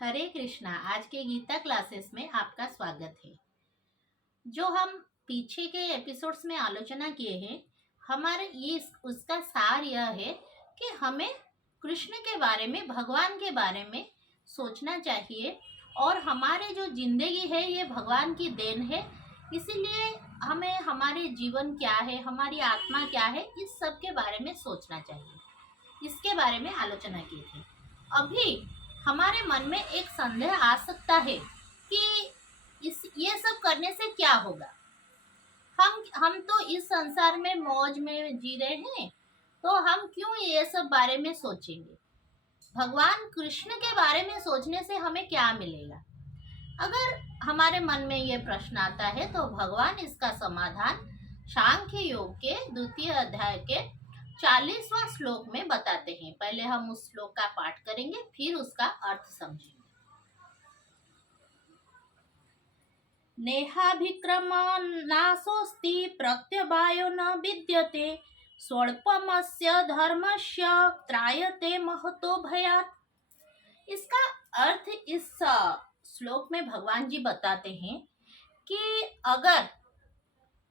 हरे कृष्णा। आज के गीता क्लासेस में आपका स्वागत है। जो हम पीछे के एपिसोड्स में आलोचना किए हैं, हमारे ये उसका सार यह है कि हमें कृष्ण के बारे में, भगवान के बारे में सोचना चाहिए और हमारे जो जिंदगी है ये भगवान की देन है। इसीलिए हमें हमारे जीवन क्या है, हमारी आत्मा क्या है, इस सब के बारे में सोचना चाहिए। इसके बारे में आलोचना की थी। अभी हमारे मन में एक संदेह आ सकता है कि ये सब करने से क्या होगा। हम तो इस संसार में मौज में जी रहे हैं, तो हम क्यों ये सब बारे में सोचेंगे। भगवान कृष्ण के बारे में सोचने से हमें क्या मिलेगा। अगर हमारे मन में ये प्रश्न आता है तो भगवान इसका समाधान सांख्य योग के 2 अध्याय के 40वां श्लोक में बताते हैं। पहले हम उस श्लोक का पाठ करेंगे, फिर उसका अर्थ समझेंगे। नेहाभिक्रम नासोस्ति प्रत्यवायो न विद्यते स्वल्पमस्य धर्मस्य त्रायते महतो भयात्। इसका अर्थ इस श्लोक में भगवान जी बताते हैं कि अगर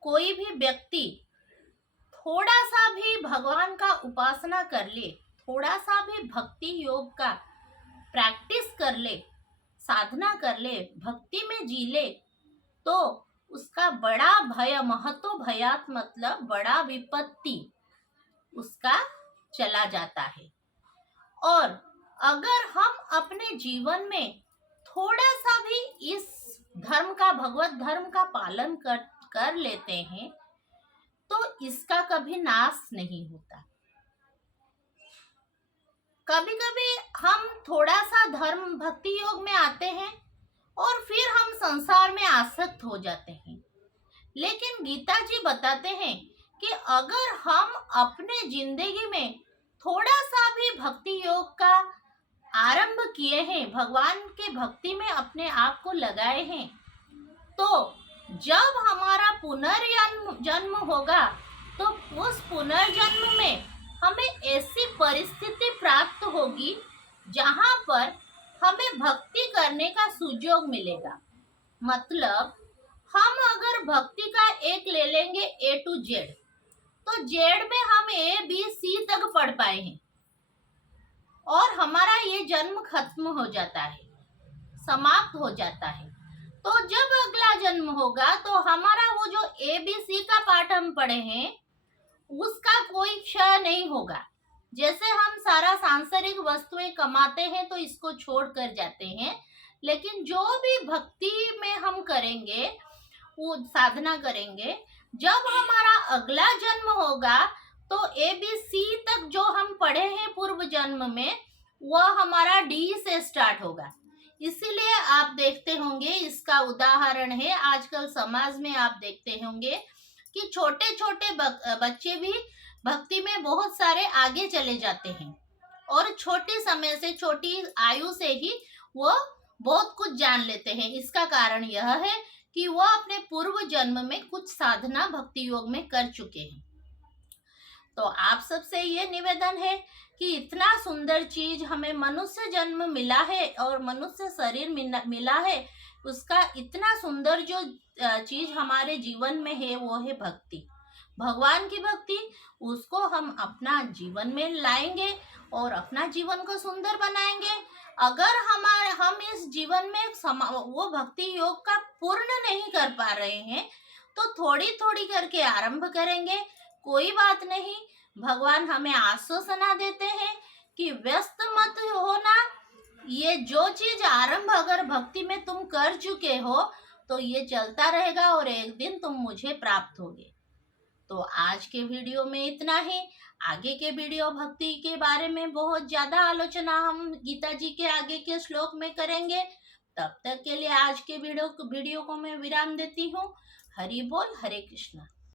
कोई भी व्यक्ति थोड़ा सा भी भगवान का उपासना कर ले, थोड़ा सा भी भक्ति योग का प्रैक्टिस कर ले, साधना कर ले, भक्ति में जी ले, तो उसका बड़ा भय, महतो भयात मतलब बड़ा विपत्ति उसका चला जाता है। और अगर हम अपने जीवन में थोड़ा सा भी इस धर्म का, भगवत धर्म का पालन कर लेते हैं तो इसका कभी नाश नहीं होता। कभी कभी हम थोड़ा सा धर्म भक्ति योग में आते हैं और फिर हम संसार में आसक्त हो जाते हैं। लेकिन गीता जी बताते हैं कि अगर हम अपने जिंदगी में थोड़ा सा भी भक्ति योग का आरंभ किए हैं, भगवान के भक्ति में अपने आप को लगाए हैं, तो जब हमारा पुनर्जन्म होगा तो उस पुनर्जन्म में हमें ऐसी परिस्थिति प्राप्त होगी जहां पर हमें भक्ति करने का सुयोग मिलेगा। मतलब हम अगर भक्ति का एक ले लेंगे A to Z, तो Z में हम ABC तक पढ़ पाए हैं और हमारा ये जन्म खत्म हो जाता है, समाप्त हो जाता है। तो जब अगला जन्म होगा तो हमारा वो जो ABC का पाठ हम पढ़े हैं उसका कोई क्षय नहीं होगा। जैसे हम सारा सांसारिक वस्तुएं कमाते हैं तो इसको छोड़ कर जाते हैं, लेकिन जो भी भक्ति में हम करेंगे, वो साधना करेंगे, जब हमारा अगला जन्म होगा तो ABC तक जो हम पढ़े हैं पूर्व जन्म में, वह हमारा D से स्टार्ट होगा। इसीलिए आप देखते होंगे, इसका उदाहरण है आजकल समाज में आप देखते होंगे कि छोटे छोटे बच्चे भी भक्ति में बहुत सारे आगे चले जाते हैं और छोटे समय से, छोटी आयु से ही वो बहुत कुछ जान लेते हैं। इसका कारण यह है कि वो अपने पूर्व जन्म में कुछ साधना भक्ति योग में कर चुके हैं। तो आप सबसे ये निवेदन है कि इतना सुंदर चीज हमें मनुष्य जन्म मिला है और मनुष्य शरीर मिला है, उसका इतना सुंदर जो चीज हमारे जीवन में है वो है भक्ति, भगवान की भक्ति। उसको हम अपना जीवन में लाएंगे और अपना जीवन को सुंदर बनाएंगे। अगर हम इस जीवन में वो भक्ति योग का पूर्ण नहीं कर पा रहे हैं तो थोड़ी थोड़ी करके आरंभ करेंगे, कोई बात नहीं। भगवान हमें आश्वासना देते हैं कि व्यस्त मत होना, ये जो चीज आरंभ अगर भक्ति में तुम कर चुके हो तो ये चलता रहेगा और एक दिन तुम मुझे प्राप्त होगे। तो आज के वीडियो में इतना ही। आगे के वीडियो भक्ति के बारे में बहुत ज्यादा आलोचना हम गीता जी के आगे के श्लोक में करेंगे। तब तक के लिए आज के वीडियो को मैं विराम देती हूँ। हरि बोल, हरे कृष्णा।